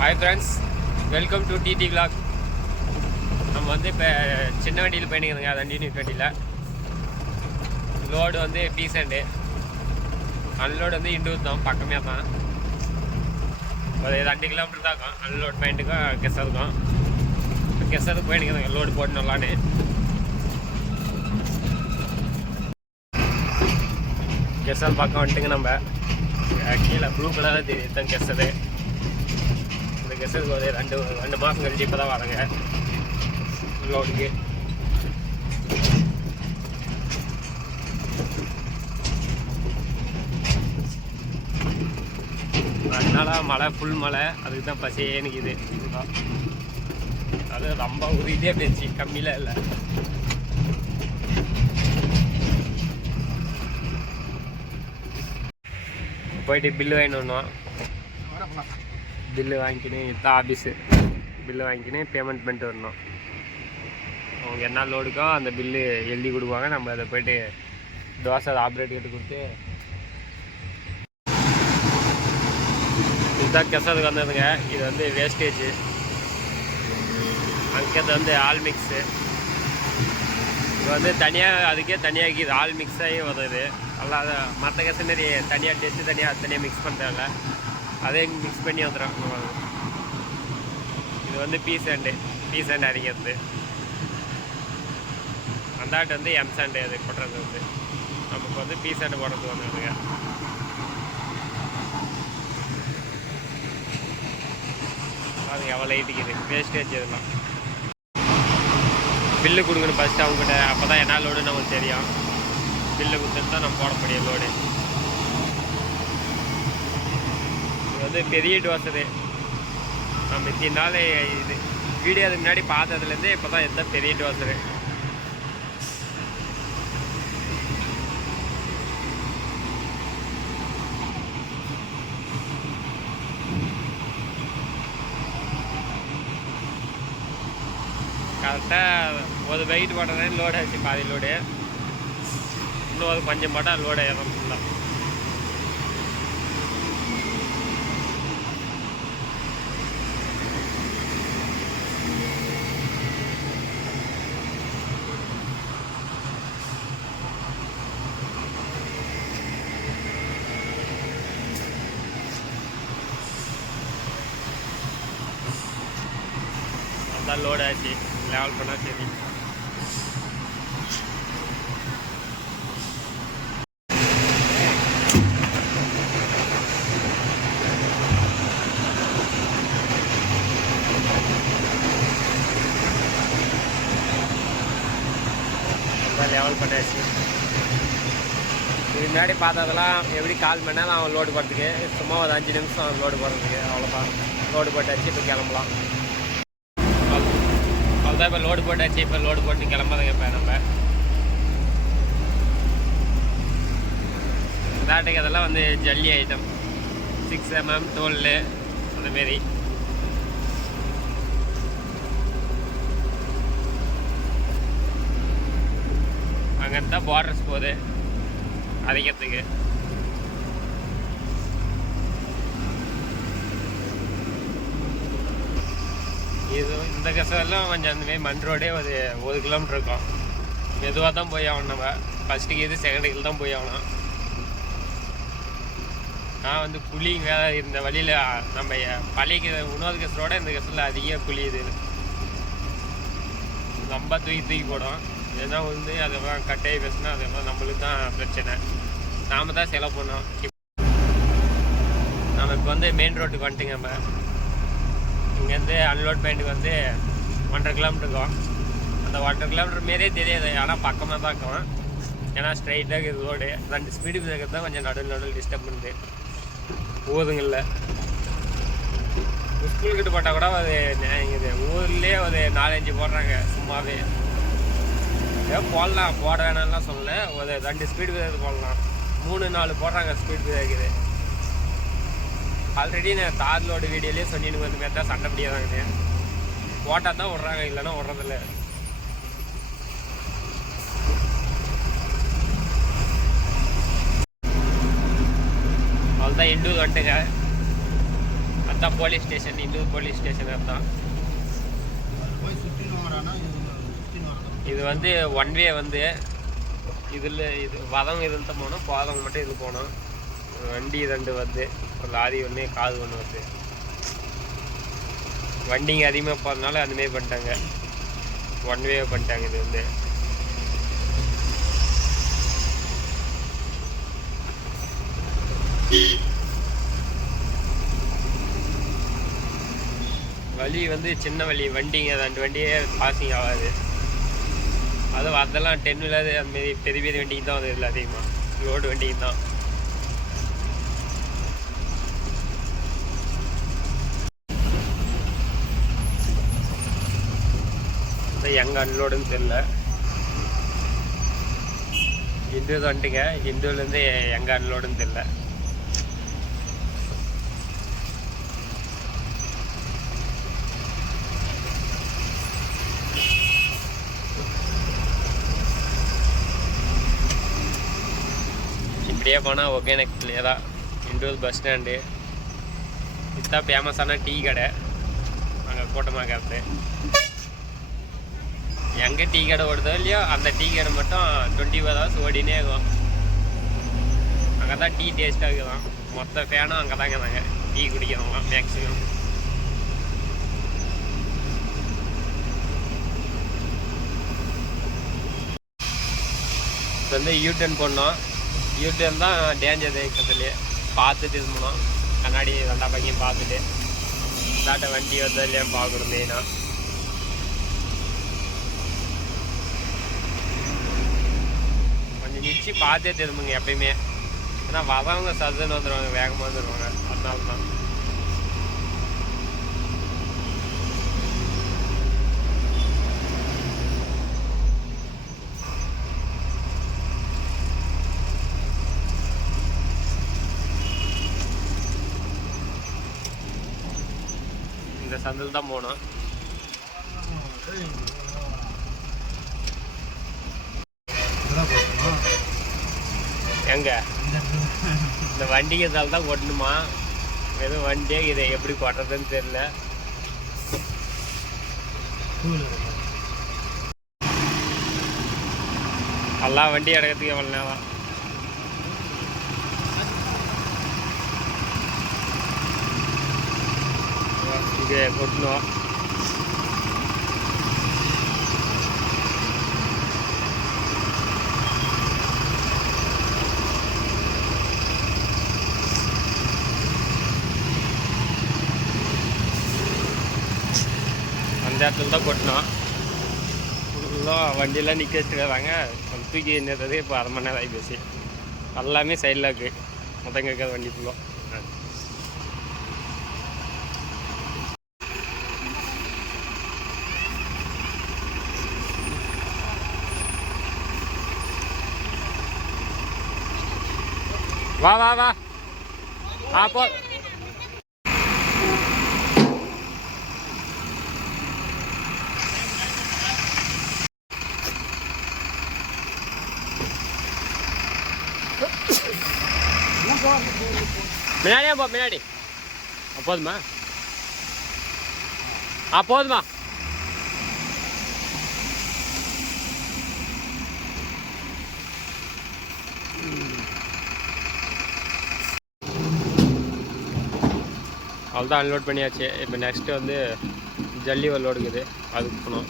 Hi friends, welcome to TT Vlog. நம்ம வந்து இப்போ சின்ன வண்டியில் போயிட்டுங்க அது யூனிட் வண்டியில் லோடு வந்து பீசண்டு அன்லோடு வந்து இண்டூர் தான் பக்கமே தான் ஒரு 2 கிலோமீட்டர் தான் இருக்கும் அன்லோட் பாயிண்ட்டுக்கும் கெசதுக்கு போயிட்டுங்க லோடு போடணும்லான்னு கெசல் பக்கம் வந்துட்டுங்க நம்ம கீழே ப்ளூ கலராக தெரியுது தான் கெசது இந்த கெசதுக்கு ஒரு ரெண்டு மாதம் கழிச்சு இப்போ தான் வரங்க லோடுக்கு அதனால மழை ஃபுல் மழை அதுக்கு தான் பசியேனுக்குது அது ரொம்ப உறுதியே போச்சு கம்மியில் இல்லை போயிட்டு பில்லு வாங்கிட்டு வந்தோம் பில்லு வாங்கிக்கின்னு இதான் ஆஃபீஸு பில்லு வாங்கிக்கின்னு பேமெண்ட் பண்ணிட்டு வரணும் அவங்க என்ன லோடுக்கோ அந்த பில்லு எழுதி கொடுப்பாங்க நம்ம அதை போய்ட்டு தோசை ஆப்ரேட் கட்டு கொடுத்து இதுதான் கெசதுக்கு வந்ததுங்க இது வந்து வேஸ்டேஜு அங்கேது வந்து ஆல் மிக்ஸு இது வந்து தனியாக அதுக்கே தனியாக இது ஆல் மிக்ஸ் ஆகி வருது அல்லாத மற்ற கெச மாரி தனியாக டெஸ்ட்டு தனியாக மிக்ஸ் பண்ணுறாங்க அதே மிக்ஸ் பண்ணி வந்துடும் இது வந்து பீஸ் அண்ட் அரைக்கிறது அந்தாட்டு வந்து எம் சாண்டு அது போடுறது வந்து நமக்கு வந்து பீ சாண்டு போடுறது வந்துடுங்க அது எவ்வளோ லைட்டுக்குது வேஸ்டேஜ் இதெல்லாம் பில்லு கொடுக்கணும் ஃபஸ்ட்டு அவங்ககிட்ட அப்போ தான் என்ன லோடு நமக்கு தெரியும் பில்லு கொடுத்துட்டு தான் நம்ம போட முடியும் லோடு இது வந்து பெரிய டோசரு நம்ம இத்தனை நாள் இது வீடியோ அதுக்கு முன்னாடி பார்த்ததுலேருந்து இப்போ தான் எந்த பெரிய டோசரு கரெக்டாக ஒரு வெயிட் போட்டோன்னே லோடு ஆச்சு பாதி லோடு இன்னும் ஒரு கொஞ்சம் போட்டால் லோடு ஏறும் ஃபுல்லாக அதான் லோடு ஆச்சு லெவல் பண்ணால் சரி லெவல் பண்ணாச்சு இதுக்கு முன்னாடி பார்த்ததெல்லாம் எப்படி கால் மணி நேரம் அவன் லோடு போடுறதுக்கு சும்மா ஒரு 5 நிமிஷம் அவன் லோடு போடுறதுக்கு அவ்வளோதான் லோடு போட்டாச்சு இப்போ கிளம்பலாம் அவ்வளோதான் இப்போ லோடு போட்டாச்சு இப்போ லோடு போட்டு கிளம்பாதங்க இப்போ நம்ம தாட்டுக்கு அதெல்லாம் வந்து ஜல்லி ஐட்டம் 6mm 12 அந்தமாரி அங்கே தான் பார்டர்ஸ் போகுது அரைக்கிறதுக்கு இது இந்த கசவெல்லாம் கொஞ்சம் அந்தமாரி மண் ரோடே ஒரு 1 கிலோமீட்டர் இருக்கும் மெதுவாக தான் போய் ஆகணும் நம்ம ஃபஸ்ட்டுக்கு இது செகண்டுக்கு தான் போய் ஆகணும் நான் வந்து புளிங்க இந்த வழியில் நம்ம பழைய உணவு கசரோட இந்த கசரில் அதிகம் புளியுது ரொம்ப தூக்கி போடும் எதுனா வந்து அதெல்லாம் கட்டையை பேசுனா அதெல்லாம் நம்மளுக்கு தான் பிரச்சனை நாம் தான் செலவு பண்ணோம் நம்ம இப்போ வந்து மெயின் ரோட்டுக்கு வந்துட்டுங்க நம்ம இங்கேருந்து அன்லோட் பாயிண்ட்டுக்கு வந்து 1.5 கிலோமீட்டர் இருக்கும் அந்த 1.5 கிலோமீட்டர் மாரியே தெரியாது ஆனால் பக்கமாக தான் இருக்கும் ஏன்னா ஸ்ட்ரைட்டாக இருக்குது ரோடு 2 ஸ்பீடு பிரேக்கர் தான் கொஞ்சம் நடுவில் டிஸ்டர்ப் பண்ணுது போதுங்கள்ல ஸ்கூல்கிட்ட போட்டால் கூட அது இது ஊர்லேயே ஒரு 4-5 போடுறாங்க சும்மாவே ஏதோ போடலாம் போட வேணாம்லாம் சொல்லலை ஒரு 2 ஸ்பீடு பிரேக்கர் போடலாம் 3-4 போடுறாங்க ஸ்பீட் பிரேக்கரு ஆல்ரெடி நான் தார் லோடு வீடியோலேயே சொன்னின்னு வந்து மாரி தான் சண்டை முடியாதாங்கண்ணே போட்டால் தான் விட்றாங்க இல்லைன்னா விட்றதில்ல அவ்வளோதான் இண்டூர் வந்துட்டுங்க அதுதான் போலீஸ் ஸ்டேஷன், இன்னொரு போலீஸ் ஸ்டேஷன் அதுதான். இது வந்து ஒன் வே வந்து இதில் இது வதம் இதில் தான் போகணும், போதவங்க மட்டும் இது போகணும். வண்டி 2 வருது, ஒரு லாரி ஒன்று, காது ஒன்று வருது. வண்டிங்க அதிகமாக போகிறதுனால அந்தமாரி பண்ணிட்டாங்க, ஒன் வே பண்ணிட்டாங்க. இது வந்து வழி வந்து சின்ன வழி, வண்டிங்க 2 வண்டியே பாசிங் ஆகாது. அதுவும் அதெல்லாம் 10 வீலர் அதுமாரி பெரிய பெரிய வண்டிக்கு தான் வந்து இல்லை, அதிகமாக லோடு வண்டிக்கு தான். எங்கே அன்லோடுன்னு தெரில. ஹிந்து வந்துட்டுங்க, ஹிந்துலேருந்து எங்கே அன்லோடுன்னு தெரில. இப்படியே போனால் ஓகே, எனக்கு கிளியராக இண்டூர் பஸ் ஸ்டாண்டு. இதுதான் ஃபேமஸான டீ கடை, அங்கே கூட்டமாக கருத்து. எங்கே டீ கடை ஓடுதோ இல்லையோ அந்த டீ கடை மட்டும் 24 hours ஓடினே இருக்கும். அங்கே தான் டீ டேஸ்ட்டாக இருக்குதான். மொத்த ஃபேனும் அங்கே தாங்க தாங்க டீ குடிக்கிறவங்க மேக்ஸிமம். இப்போ வந்து யூடர்ன் போடணும். யூடர்ன் தான் டேஞ்சர் இருக்கிறதுலையே. பார்த்துட்டு திரும்பணும், கண்ணாடி 2 பையன் பார்த்துட்டு தாட்ட வண்டி வருதா இல்லையா பார்க்கணும் மெயினாக. கொஞ்சம் நிச்சு பார்த்தே திரும்புங்க எப்பயுமே, ஏன்னா வரவங்க சதுன்னு வந்துடுவாங்க, வேகமாக வந்துடுவாங்க. அதனால தான் இந்த சந்தில் தான் போகணும். எங்க இந்த வண்டிக்கு இருந்தால்தான் தான் கொட்டணுமா? வெறும் வண்டியே இதை எப்படி கொட்டுறதுன்னு தெரியல. எல்லா வண்டி இடக்கிறதுக்கு எவ்வளோ நேரம்? இங்கே கொட்டணும். அந்த இடத்துல தான் கொட்டணும். ஃபுல்லாக வண்டியெல்லாம் நிற்க வச்சுருக்காங்க. தூக்கி நிறுறது இப்போ 1/2 மணி நேரம் ஆகி போச்சு. எல்லாமே சைடில் இருக்குது, மொத்தம் கேட்காத வண்டி ஃபுல்லாக. வா வா வா போ. முன்னாடியே போ, முன்னாடி. போதுமா? போதுமா? அவ்வளோதான், அன்லோட் பண்ணியாச்சு. இப்போ நெக்ஸ்ட்டு வந்து ஜல்லி லோடு இருக்குது, அதுக்கு போகணும்.